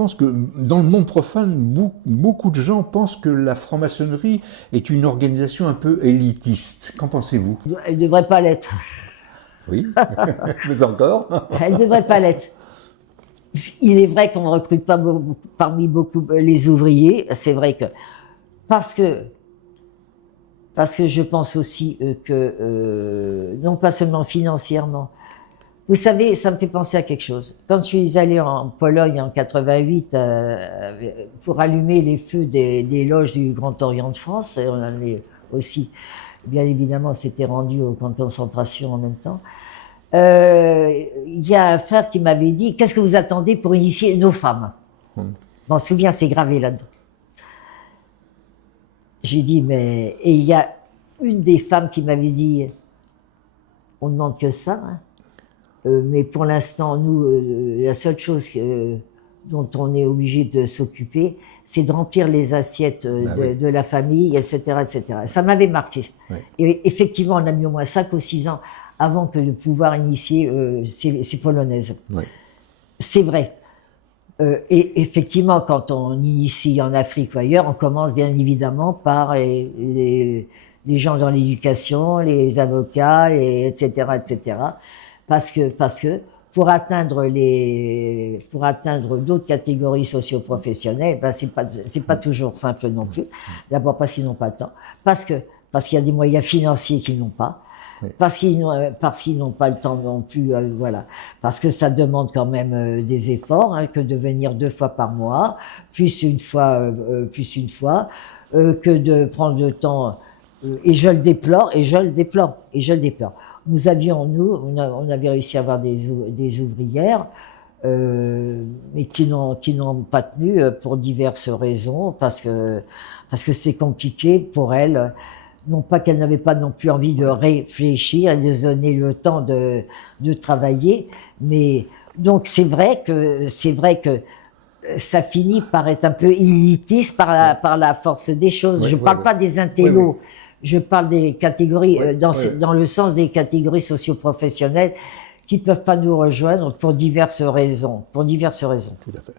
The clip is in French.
pense que dans le monde profane, beaucoup de gens pensent que la franc-maçonnerie est une organisation un peu élitiste. Qu'en pensez-vous? Elle ne devrait pas l'être. Oui, mais encore. Elle ne devrait pas l'être. Il est vrai qu'on ne recrute pas parmi beaucoup les ouvriers, c'est vrai que parce que je pense aussi que, non pas seulement financièrement, vous savez, ça me fait penser à quelque chose. Quand je suis allée en Pologne en 88 pour allumer les feux des loges du Grand Orient de France, et on allait aussi, bien évidemment, s'était rendu au camp de concentration en même temps, il y a un frère qui m'avait dit « Qu'est-ce que vous attendez pour initier nos femmes ?» Je m'en souviens, c'est gravé là-dedans. J'ai dit « Mais… » Et il y a une des femmes qui m'avait dit « On ne demande que ça, hein. Mais pour l'instant, nous, la seule chose dont on est obligé de s'occuper, c'est de remplir les assiettes de la famille, etc., etc. » Ça m'avait marqué. Oui. Et effectivement, on a mis au moins 5 ou 6 ans avant que de pouvoir initier ces Polonaises. Oui. C'est vrai. Et effectivement, quand on initie en Afrique ou ailleurs, on commence bien évidemment par les gens dans l'éducation, les avocats, etc., etc. Parce que pour atteindre d'autres catégories socio-professionnelles, ben c'est pas toujours simple non plus. D'abord parce qu'ils n'ont pas le temps, parce qu'il y a des moyens financiers qu'ils n'ont pas, parce qu'ils n'ont pas le temps non plus, voilà. Parce que ça demande quand même des efforts, hein, que de venir 2 fois par mois, plus une fois, que de prendre le temps. Et je le déplore. Nous avions, on avait réussi à avoir des ouvrières, mais qui n'ont pas tenu pour diverses raisons, parce que c'est compliqué pour elles. Non pas qu'elles n'avaient pas non plus envie de réfléchir et de se donner le temps de travailler, mais donc c'est vrai que ça finit par être un peu élitiste par la force des choses. Je ne parle pas des intellos. Je parle des catégories, dans le sens des catégories socio-professionnelles qui ne peuvent pas nous rejoindre pour diverses raisons. Tout à fait.